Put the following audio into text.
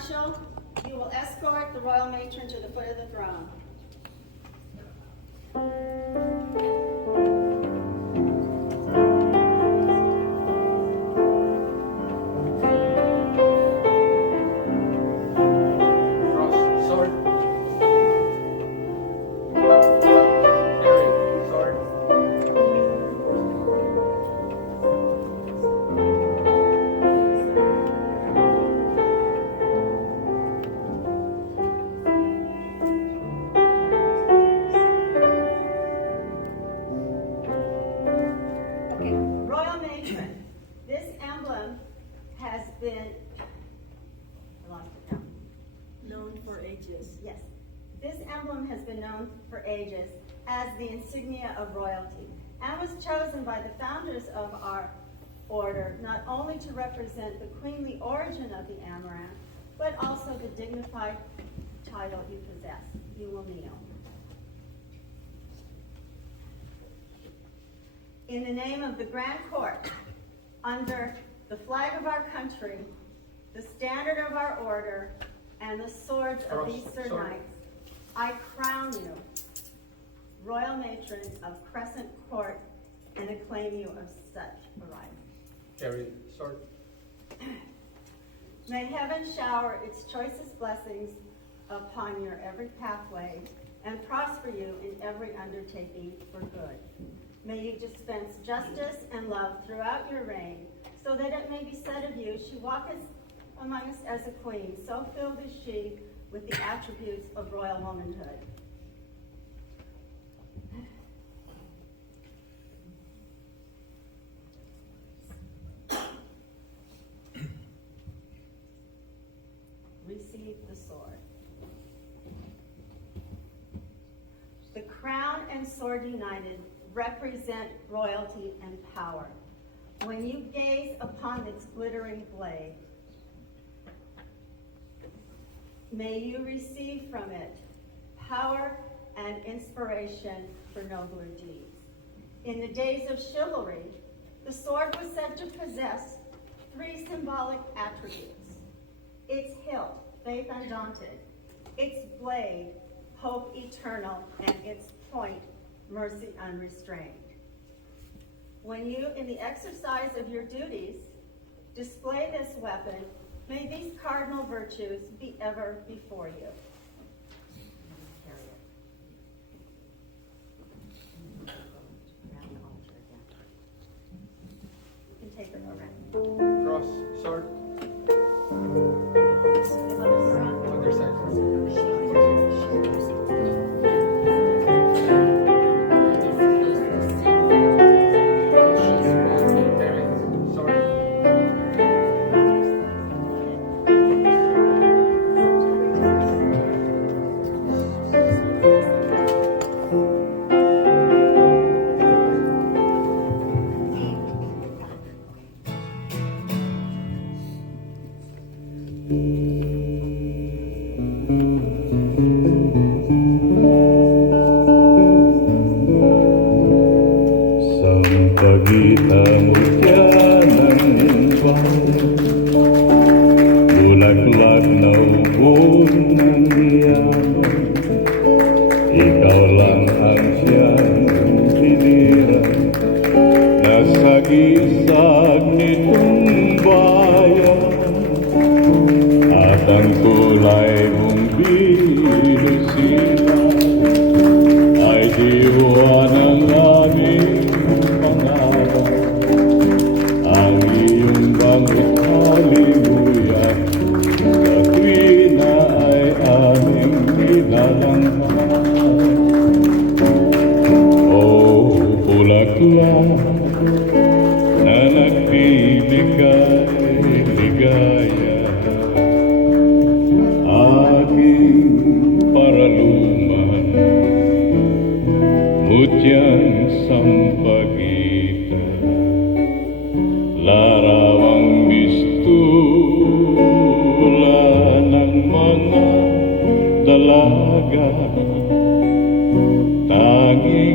Marshal, you will escort the royal matron to the foot of the throne. For ages as the insignia of royalty, and was chosen by the founders of our order not only to represent the queenly origin of the Amaranth, but also the dignified title you possess. You will kneel. In the name of the Grand Court, under the flag of our country, the standard of our order, and the swords of these Sir Knights, I crown you Royal Matrons of Crescent Court and acclaim you of such a right. Carry sword. May heaven shower its choicest blessings upon your every pathway and prosper you in every undertaking for good. May you dispense justice and love throughout your reign, so that it may be said of you, she walketh among us as a queen, so filled is she with the attributes of royal womanhood. Receive the sword. The crown and sword united represent royalty and power. When you gaze upon its glittering blade, may you receive from it power and inspiration for nobler deeds. In the days of chivalry, the sword was said to possess three symbolic attributes: its hilt, faith undaunted; its blade, hope eternal; and its point, mercy unrestrained. When you, in the exercise of your duties, display this weapon, may these cardinal virtues be ever before you. Carry it. Around the altar again. You can take it around. Cross, sword. Other side. Other side. Bulaklak na ubod ng yaman, ikaw lang ang siyang hinirang, nasagisag nitong bayan, at ang kulay mong binusinan ay diwa ng aming pangarap. Ang iyong bangit halimuyan sa tuwina ay aming nilalanghan. O bulaklak na nagbibigay ligaya, aking paraluman, mutyang sampagitan, larawang bistula ng mga dalaga, tanging